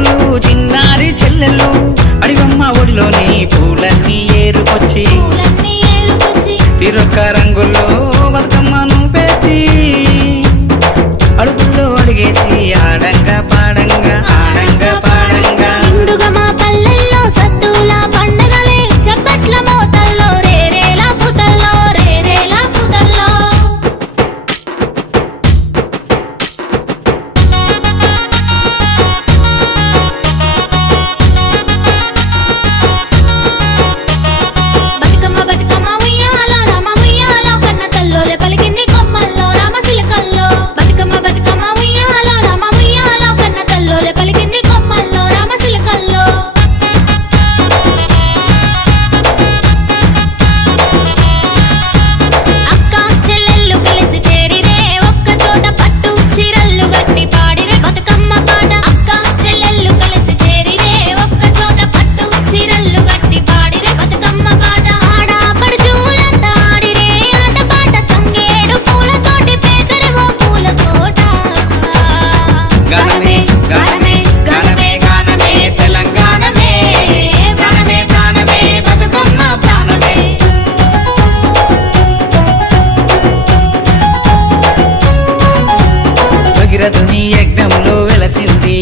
తమ్ముళ్ళు చిన్నారి చెల్లెళ్ళు అడివమ్మ ఒడిలోని పూలన్నీ ఏరుకొచ్చి తిరొక్క రంగుల్లో బతుకమ్మను పెట్టి అడుగుల్లో అడిగేసి ఆడంగా పాడంగా ఆడంగా పాడంగా నిండుగా మా పల్లెల్లో సద్దుల పండగలే చప్పట్ల మోతల్లో రేరేలా పుతల్లో రేరేలా పుతల్లో బతుకమ్మ బతుకమ్మ ఉయ్యాలో రామ ఉయ్యాలో కన్న తల్లోలే పలికింది కొమ్మల్లో రామ సిలకల్లో బతుకమ్మ బతుకమ్మ ఉయ్యాలో రామ ఉయ్యాలో కన్న తల్లోలే పలికింది కొమ్మల్లో రామ సిలకల్లో అక్క చెల్లెళ్ళు కలిసి చేరిరే ఒక్క చోట పట్టు చీరల్లు గట్టి పాడిరే బతుకమ్మ పాట అక్క చెల్లెళ్ళు కలిసి చేరిరే ఒక్క చోట పట్టు చీరల్లు గట్టి పాడిరే బతుకమ్మ పాట ఆడపడుచులంతా ఆడిరే ఆట పాట తంగేడు పూలతోటి పేచరేమో పూల తోట గానమే గానమే గానమే గానమే తెలంగాణమే ప్రాణమే ప్రాణమే బతుకమ్మ ప్రాణమే భగీరథుని యజ్ఞంలో వెలసింది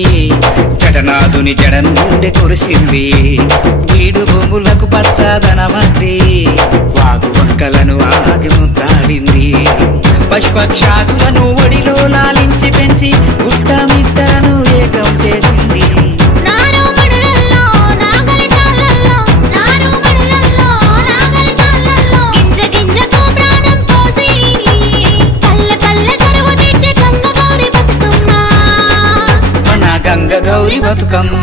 జగన్నాథుని జడ నుండి కురిసింది వీడు భూములకు పచ్చదనమంది వాగు వంకలను ఆగి ముద్దాడింది పశుపక్షాదులను ఒడిలో లాలించి పెంచి గుట్ట మిద్దలను ఏకం చేసింది నారు మడులల్లో నాగలి సాలల్లో నారు మడులల్లో నాగలి సాలల్లో గింజ గింజకు ప్రాణం పోసి పల్లె పల్లె కరువు తెచ్చే గంగ గౌరి బతుకమ్మ మన గంగ గౌరి బతుకమ్మ